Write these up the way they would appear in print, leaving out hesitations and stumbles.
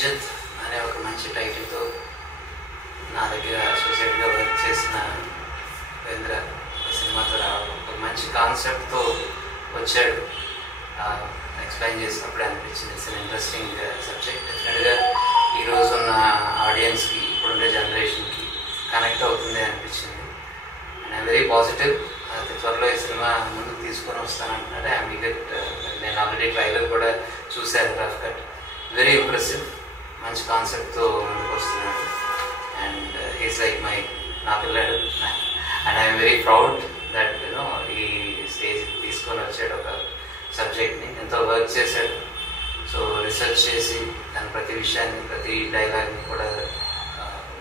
ఇజ్జత్ అనే ఒక మంచి టైటిల్తో నా దగ్గర అసోసియేట్గా వర్క్ చేసిన ఉపేంద్ర సినిమాతో రావడం, ఒక మంచి కాన్సెప్ట్తో వచ్చాడు. ఎక్స్ప్లెయిన్ చేసినప్పుడు అనిపించింది ఇట్స్ అన్ ఇంట్రెస్టింగ్ సబ్జెక్ట్. డెఫినెట్గా ఈరోజు ఉన్న ఆడియన్స్కి, ఇప్పుడుండే జనరేషన్కి కనెక్ట్ అవుతుంది అనిపించింది. And I'm very positive. త్వరలో ఈ సినిమా ముందుకు తీసుకొని వస్తానంటున్నాడు. I'm eager. నేను ఆల్రెడీ ట్రైలర్ కూడా చూశాను, రఫ్ కట్. Very impressive. మంచి కాన్సెప్ట్తో ముందుకు వస్తున్నాడు. అండ్ హీస్ లైక్ నా పిల్లాడు. And I'm very proud that you know ఈ స్టేజ్ తీసుకొని వచ్చాడు. ఒక సబ్జెక్ట్ని ఎంతో వర్క్ చేశాడు. సో రీసెర్చ్ చేసి దాని ప్రతి విషయాన్ని, ప్రతి డైలాగ్ని కూడా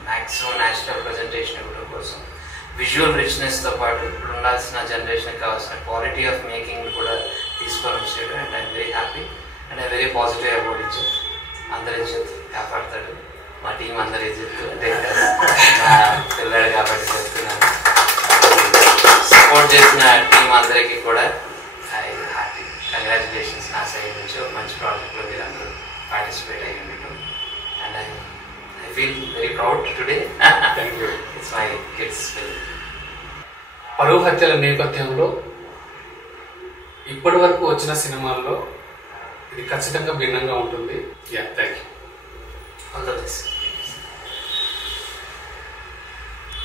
మ్యాక్సిమం న్యాచురల్ ప్రజెంటేషన్ ఇవ్వడం కోసం విజువల్ రిచ్నెస్తో పాటు ఇప్పుడు ఉండాల్సిన జనరేషన్కి కావాల్సిన క్వాలిటీ ఆఫ్ మేకింగ్ కూడా తీసుకొని వచ్చాడు. And I'm very happy and I very positive about ఇజ్జత్. అందరి ఇజ్జత్ కాపాడతాడు. మా టీం అందరి ఇజ్జత్ అంటే నా పిల్లాడు కాబట్టి చెప్తున్నాను. సపోర్ట్ చేసిన టీం అందరికీ కూడా ఐ హ్యాపీ. కంగ్రాచులేషన్స్ నా సైడ్ నుంచి. ఒక మంచి ప్రాజెక్ట్లో మీరు అందరూ పార్టిసిపేట్ అయ్యి ఉండటం. And I feel very proud today. Thank you. It's my kids film. పరువు హత్యల నేపథ్యంలో ఇప్పటి వరకు వచ్చిన సినిమాల్లో ఇది ఖచ్చితంగా భిన్నంగా ఉంటుంది. Thank you. All the best.